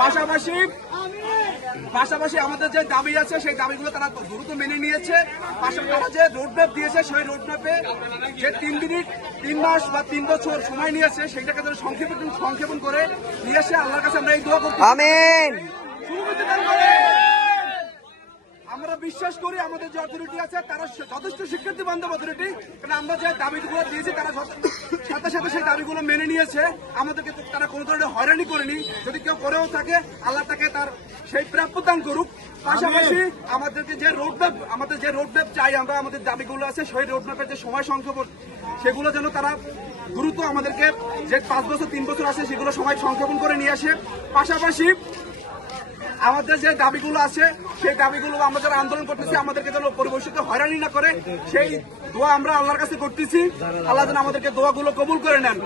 পাশাপাশি পাশাপাশি আমাদের যে দাবি আছে সেই দাবিগুলো তারা দ্রুত মেনে নিয়েছে। পাশাপাশি তারা যে রোডম্যাপ দিয়েছে সেই রোডম্যাপে যে তিন মিনিট তিন মাস বা তিন বছর সময় নিয়েছে সেইটাকে তারা সংক্ষেপণ সংক্ষেপণ করে নিয়ে এসে আল্লাহর কাছে আমরা এই দোয়া করতে আমিন সুবিধা দান করে। আমরা বিশ্বাস করি আমাদের যে অথরিটি আছে তারা যথেষ্ট শিক্ষার্থী বান্ধব অথরিটি কারণ আমরা যে দাবিগুলো দিয়েছি তারা সাথে সাথে সেই দাবিগুলো মেনে নিয়েছে। আমাদেরকে তারা কোনো ধরনের হয়রানি করেনি। যদি কেউ করেও থাকে আল্লাহ তাকে তার সেই প্রাপ্য দান করুক। পাশাপাশি আমাদেরকে যে রোডম্যাপ আমাদের যে রোডম্যাপ চাই আমরা আমাদের দাবিগুলো আছে সেই রোডম্যাপের যে সময় সংক্ষেপণ সেগুলো যেন তারা দ্রুত আমাদেরকে যে পাঁচ বছর তিন বছর আছে সেগুলো সময় সংক্ষেপণ করে নিয়ে আসে। পাশাপাশি আমাদের যে দাবিগুলো আছে, সেই দাবিগুলো আমরা যারা আন্দোলন করতেছি, আমাদেরকে যেন পরিবেশিত হয়রানি না করে, সেই দোয়া আমরা আল্লাহর কাছে করতেছি। আল্লাহ যেন আমাদেরকে দোয়াগুলো কবুল করে নেন।